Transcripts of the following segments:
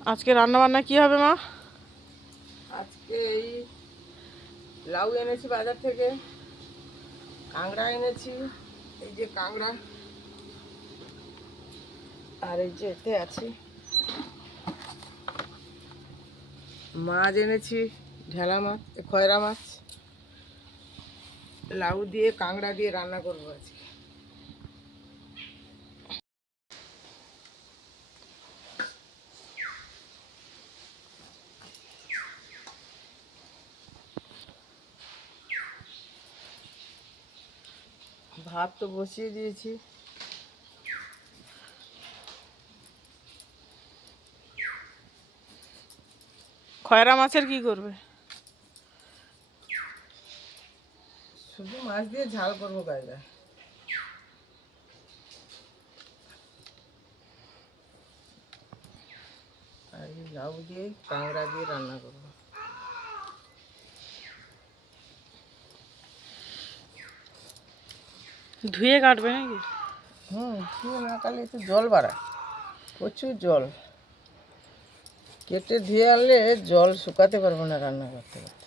আজকে রান্না বান্না কি হবে মা? আজকে এই লাউ এনেছি বাজার থেকে, কাঁকড়া এনেছি, এই যে কাঁকড়া, আর এই যে এতে আছে। মাছ এনেছি, ঢেলা মাছ খয়রা মাছ। লাউ দিয়ে কাঁকড়া দিয়ে রান্না করব আজকে। ভাত তো বসিয়ে দিয়েছি। খয়রা মাছের কি করবে? শুধু মাছ দিয়ে ঝাল করব আর লাউ দিয়ে কাঁকড়া দিয়ে রান্না করব। ধুয়ে কাটবে নাকি? হুম, ধুয়ে না কাটলে একটু জল বাড়ায়। প্রচুর জল। কেটে ধুয়ে আনলে জল শুকাতে পারব না রান্না করতে করতে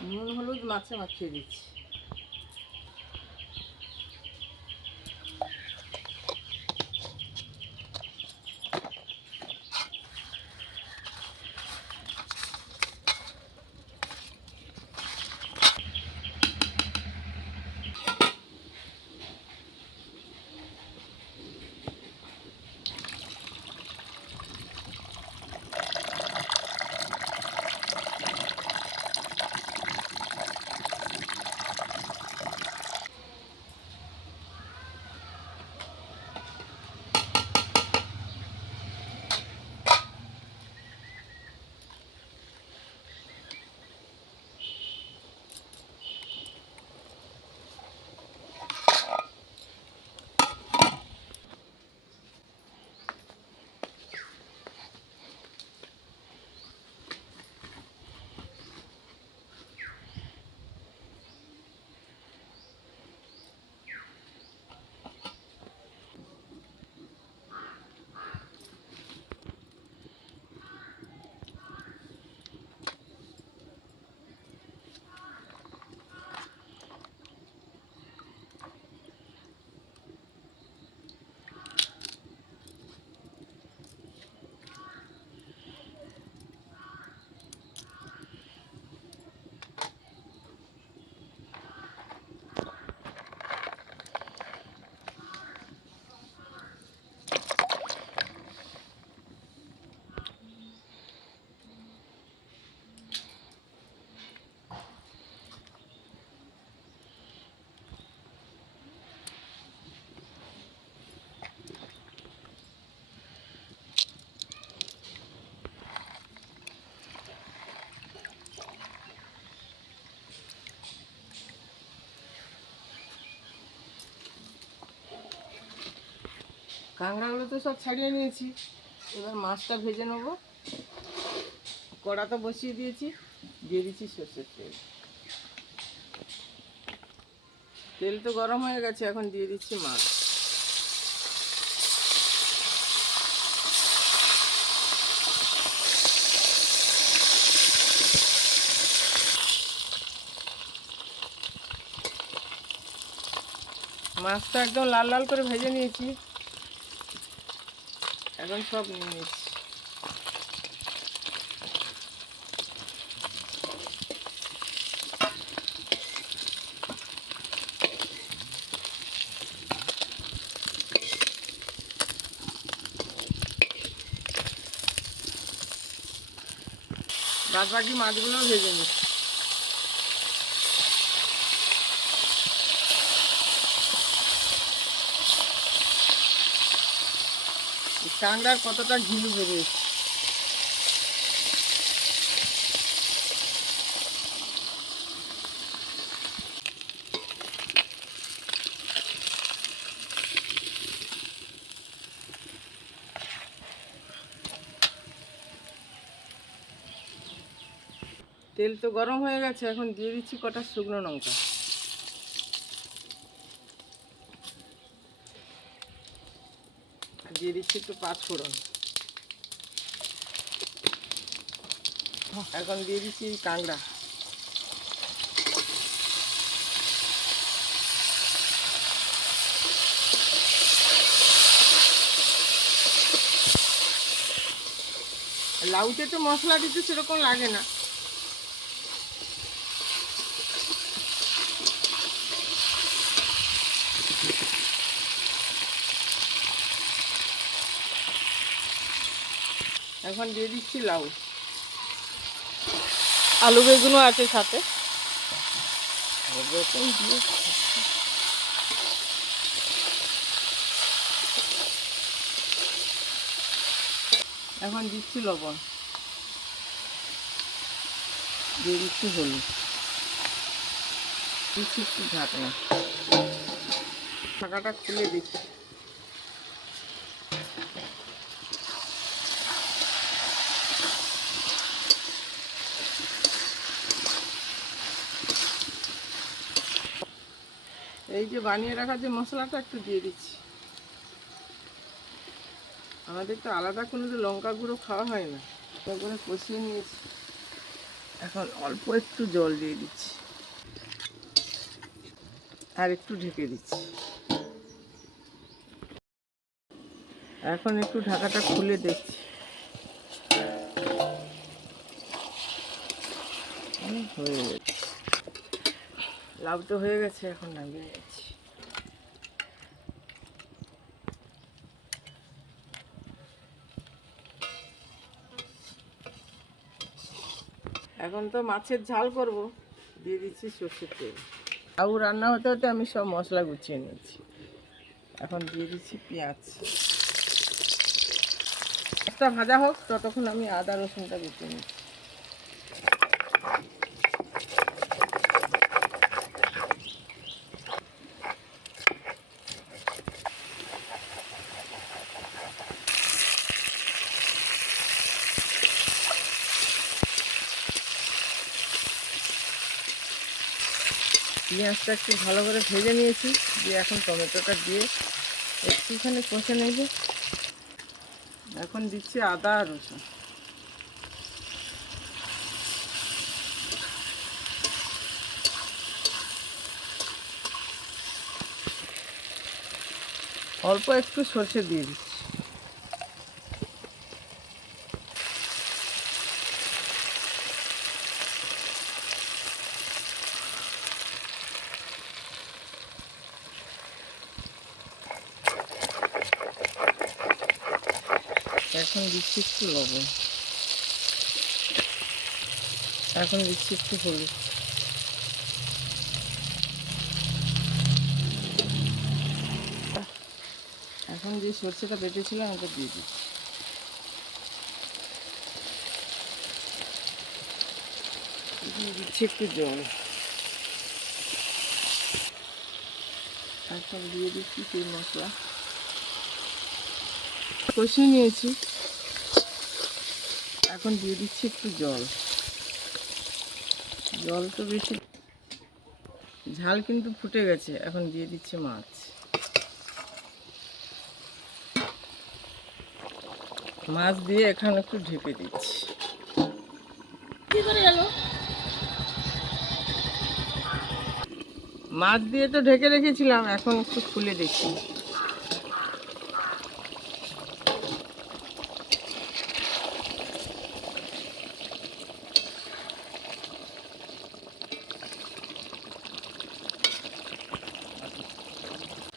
নুন হলুদ মাছে মাখিয়ে দিচ্ছি। কাঁকড়াগুলো তো সব ছাড়িয়ে নিয়েছি। এবার মাছটা ভেজে নেব। কড়া তো বসিয়ে দিয়েছি, দিয়ে দিচ্ছি সর্ষের তেল। তেল তো গরম হয়ে গেছে, এখন দিয়ে দিচ্ছি মাছ। মাছটা একদম লাল লাল করে ভেজে নিয়েছি। এখন সব নিয়ে নিচ্ছি। বাদ বাকি মাছগুলোও ভেজে নিচ্ছি। কাঁকড়ার কতটা ঘিলু বেরিয়েছে তেল তো গরম হয়ে গেছে, এখন দিয়ে দিচ্ছি কটা শুকনো লঙ্কা। দিয়ে দিচ্ছি একটু পাঁচ ফোড়ন। এখন দিয়ে দিচ্ছি কাঁকড়া। লাউতে তো মশলা দিতে সেরকম লাগে না। এখন দিয়ে দিচ্ছি লাউ। আলু বেগুনও আছে সাথে। এখন দিচ্ছি লবণ। দিয়ে দিচ্ছি হলুদ। দিচ্ছি একটু ঢাকনা ঢাকাটা খুলে দিচ্ছি। এই যে বানিয়ে রাখা যে মশলাটা একটু দিয়ে দিচ্ছি। আমাদের তো আলাদা কোনো তো লঙ্কা গুঁড়ো খাওয়া হয় না তারপরে কষিয়ে নিয়েছি। এখন অল্প একটু জল দিয়ে দিচ্ছি। আর একটু ঢেকে দিচ্ছি। এখন একটু ঢাকাটা খুলে দেখছি। হয়ে গেছে। লাউ তো হয়ে গেছে, এখন নামিয়ে নিচ্ছি। এখন তো মাছের ঝাল করব। দিয়ে দিচ্ছি সর্ষের তেল। লাউ রান্না হতে হতে আমি সব মশলা গুছিয়ে নিয়েছি এখন দিয়ে দিচ্ছি পেঁয়াজ। একটা ভাজা হোক, ততক্ষণ আমি আদা রসুনটা গুছিয়ে নিচ্ছি। পেঁয়াজটা একটু ভালো করে ভেজে নিয়েছি, দিয়ে এখন টমেটোটা দিয়ে একটুখানি কষে নেব। এখন দিচ্ছি আদা আর রসুন। অল্প একটু সর্ষে দিয়ে দিচ্ছি এখন দিচ্ছি একটু লবণ। এখন দিচ্ছি একটু হলুদ। এখন যে সর্ষেটা বেটেছিলাম ওটা দিয়ে দিচ্ছি। দিচ্ছি একটু জল। এখন দিয়ে দিচ্ছি সেই মশলা। কষিয়ে নিয়েছি। এখন দিয়ে দিচ্ছি একটু জল। জল তো বেশি ঝাল কিন্তু ফুটে গেছে এখন দিয়ে দিচ্ছি মাছ। মাছ দিয়ে এখানে একটু ঢেকে দিচ্ছি। মাছ দিয়ে তো ঢেকে রেখেছিলাম এখন একটু খুলে দেখি।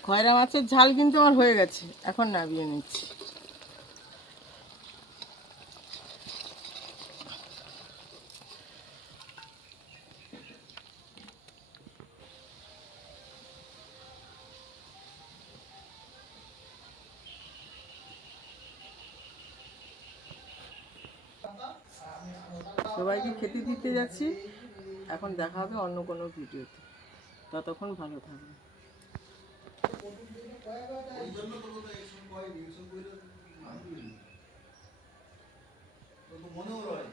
খয়রা মাছের ঝাল কিন্তু আমার হয়ে গেছে। এখন নামিয়ে নিচ্ছি। সবাইকে খেতে দিতে যাচ্ছি। এখন দেখা হবে অন্য কোনো ভিডিওতে। ততক্ষণ ভালো থাকবে মনেও রয়